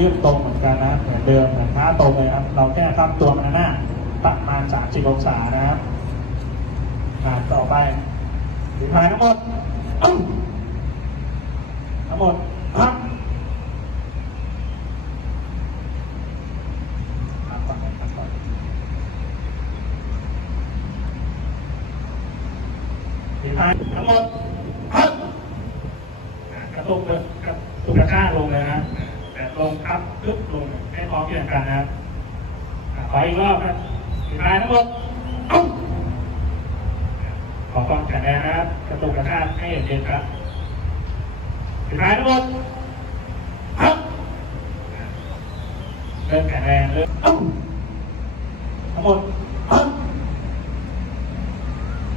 ยืดตรงเหมือนกันนะเหมือนเดิมเหมือนท่าตรงเลยครับ เราแค่พับตัวมันหน้าประมาณ30องศานะครับอ่าต่อไปฝีพายทั้งหมดทั้งหมดพับพับก่อนพับก่อนฝีพายทั้งหมดพับอ่ากระตุกเลยกระตุกกระชากลงเลยนะ แต่ลงครับปึ๊บลงให้พร้อมเพียงกันนะครับขออีกรอบครับสุดท้ายทั้งหมดเอ้าขอความแข็งแรงนะครับกระตุกกระชากให้เห็นเด่นครับสุดท้ายทั้งหมดเอ้าเริ่มแข็งแรงเริ่มเอ้าทั้งหมดเอ้า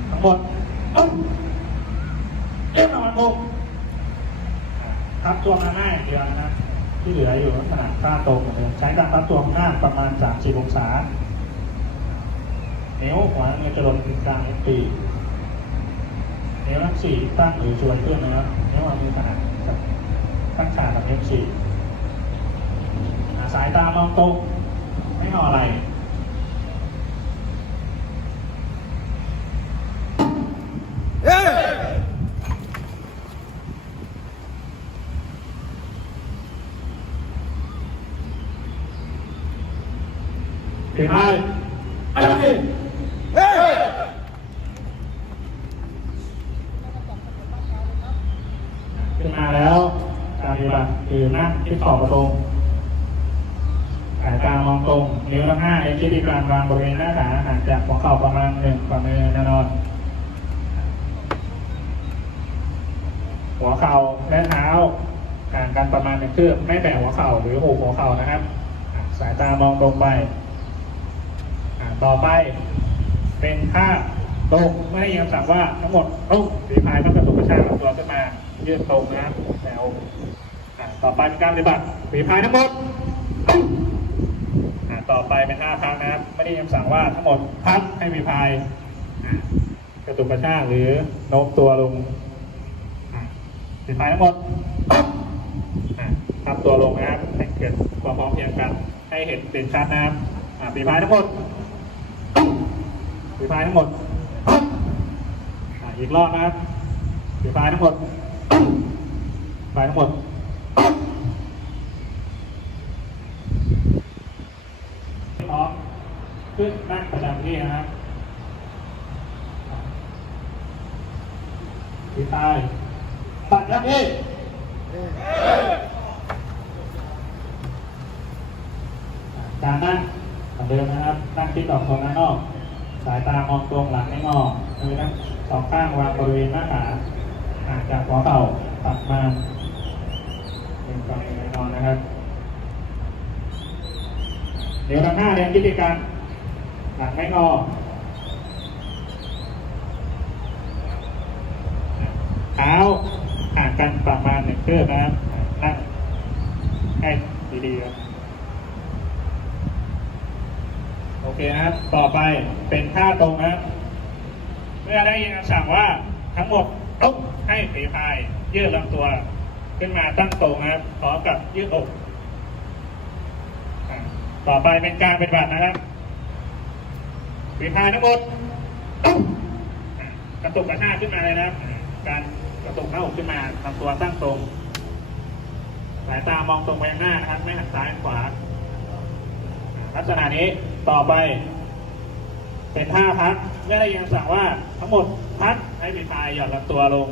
ทั้งหมดเอ้าเรียบร้อยหมดพับตัวมาหน้าเดียวนะครับ ที่เหลืออยู่ลักษณะค่าตรงเหมือนเดิมใช้การรับตัวหน้าประมาณ 30 องศานิ้วาเนี่ยจะลงถึงกลางนิ้วปีนิ้วทั้งสี่ตั้งหรือชวนขึ้นนะครับนิ้วมือขนาดกับตั้งฉากกับนิ้วสี่สายตามองตรงไม่งออะไร ถึงไอ้ไอ้ที่ขึ้นมาแล้วการปฏิบัติคือนั่งที่ขอบประตูสายตามองตรง นิ้วทั้งห้าเอ็นชิดการวางบริเวณหน้าขาห่างจากหัวเข่าประมาณหนึ่งฝ่ามือแน่นอน หัวเข่าและเท้าห่างกันประมาณหนึ่งคืบไม่แบะหัวเข่าหรือหูหัวเข่านะครับ สายตามองตรงไปอ่า ต่อไป เป็นท่าตรงไม่ได้ยินคำสั่งว่าทั้งหมดตรงฝีพายต้องกระตุกกระชากลำตัวขึ้นมายืดตรงนะครับแนวต่อไปเป็นการปฏิบัติฝีพายทั้งหมดต่อไปเป็นท่าพักนะครับไม่ได้ยินคำสั่งว่าทั้งหมดพักให้ฝีพายกระตุกกระชากหรือโน้มตัวลงอ่าฝีพายทั้งหมดตรงอ่าพับตัวลงนะครับให้เกิดความพร้อมเพียงกันให้เห็นเด่นชัดนะครับอ่าฝีพายทั้งหมด ฝีพาทั้งหมดอีกรอบนะครับฝีพาทั้งหมดฝีพาทั้งหมดพร้อมขึ้นนั่งประจำที่นะครับฝีพายปัดครับพี่การนั่งเหมือนเดิมนะครับ นั่งที่ต่อตรงหน้านอก สายตามองตรงหลังไม่งอมือทั้งสองข้างวางบริเวณหน้าขาห่างจากหัวเข่าตัดมาเป็นกรณีแน่นอนนะครับ เดี๋ยวทางหน้าเรียนวิธีการหลังไม่งอเท้าห่างกันประมาณหนึ่งคืบนะครับนั่งให้ดีๆครับ โอเค นะครับ ต่อไปเป็นท่าตรงนะเมื่อได้ยินคำสั่งว่าทั้งหมดตรงให้ฝีพายยืดลำตัว ขึ้นมาตั้งตรงนะครับพร้อมกับยืดอกต่อไปเป็นการเปฏิบัตินะครับฝีพายทั้งหมดกระตุกกระชากขึ้นมาเลยนะครับ การกระตุกหน้าอกขึ้นมาทำตัวตั้งตรง สายตามองตรงไปข้างหน้านะครับ ไม่หันซ้ายหันขวา ลักษณะนี้ต่อไป เป็นท่าพักไม่ได้ยังสั่งว่าทั้งหมดพักให้ปีพายหย่อนลำตัวลง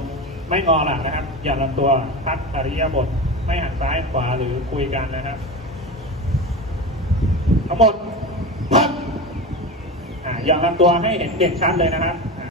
ไม่งอหลังนะครับ หย่อนลำตัวพักอริยบท ไม่หันซ้ายขวาหรือคุยกันนะครับ ทั้งหมดพักอ่าหย่อนลำตัวให้เห็นเด่นชัดเลยนะครับ